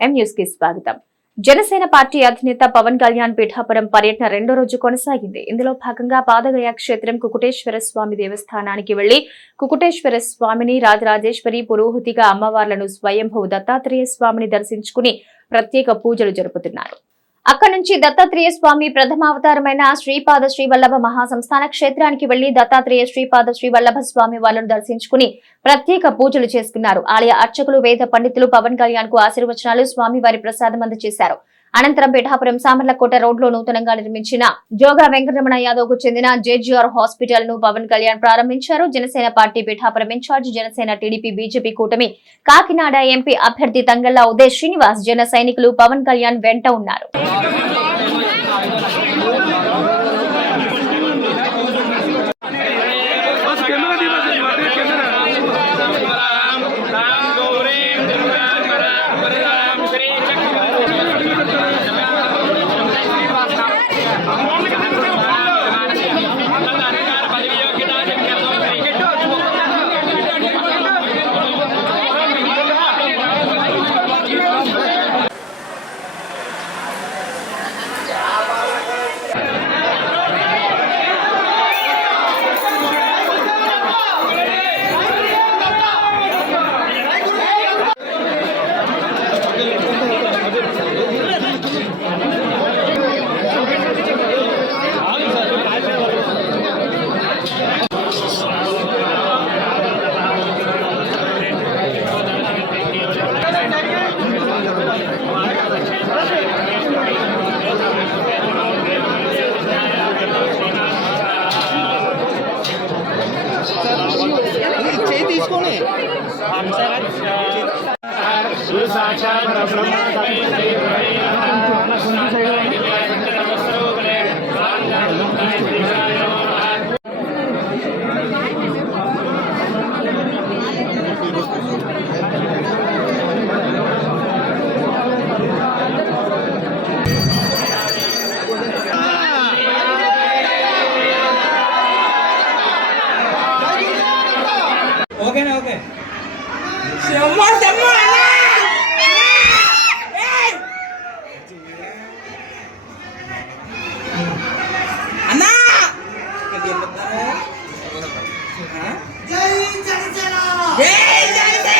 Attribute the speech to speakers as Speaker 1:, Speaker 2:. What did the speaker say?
Speaker 1: ఎం న్యూస్కి స్వాగతం. జనసేన పార్టీ అధినేత పవన్ కళ్యాణ్ పీఠాపురం పర్యటన రెండో రోజు కొనసాగింది. ఇందులో భాగంగా పాదగయ క్షేత్రం కుకుటేశ్వర స్వామి దేవస్థానానికి వెళ్ళి కుకుటేశ్వర స్వామిని రాజరాజేశ్వరి పురోహితిగా అమ్మవార్లను స్వయంభూ దత్తాత్రేయ స్వామిని దర్శించుకుని ప్రత్యేక పూజలు జరుపుతున్నారు. అక్కడి నుంచి దత్తాత్రేయ స్వామి ప్రథమావతారమైన శ్రీపాద శ్రీవల్లభ మహాసంస్థాన క్షేత్రానికి వెళ్ళి దత్తాత్రేయ శ్రీపాద శ్రీవల్లభ స్వామి వాళ్ళను దర్శించుకుని ప్రత్యేక పూజలు చేసుకున్నారు. ఆలయ అర్చకులు వేద పండితులు పవన్ కళ్యాణ్కు ఆశీర్వచనాలు స్వామి వారి ప్రసాదం అందజేశారు. అనంతరం పిఠాపురం సామర్లకోట రోడ్లో నూతనంగా నిర్మించిన జోగా వెంకటరమణ యాదవ్కు చెందిన జేజీఆర్ హాస్పిటల్ను పవన్ కళ్యాణ్ ప్రారంభించారు. Janasena party Pithapuram in-charge Janasena TDP BJP కూటమి కాకినాడ ఎంపీ అభ్యర్థి తంగల్లా ఉదయ్ శ్రీనివాస్ జన సైనికులు పవన్ కళ్యాణ్ వెంట ఉన్నారు.
Speaker 2: ఓకేనా okay.
Speaker 3: Semua semua anak. Anak.
Speaker 4: Jai
Speaker 3: Jai Jai. Jai Jai Jai.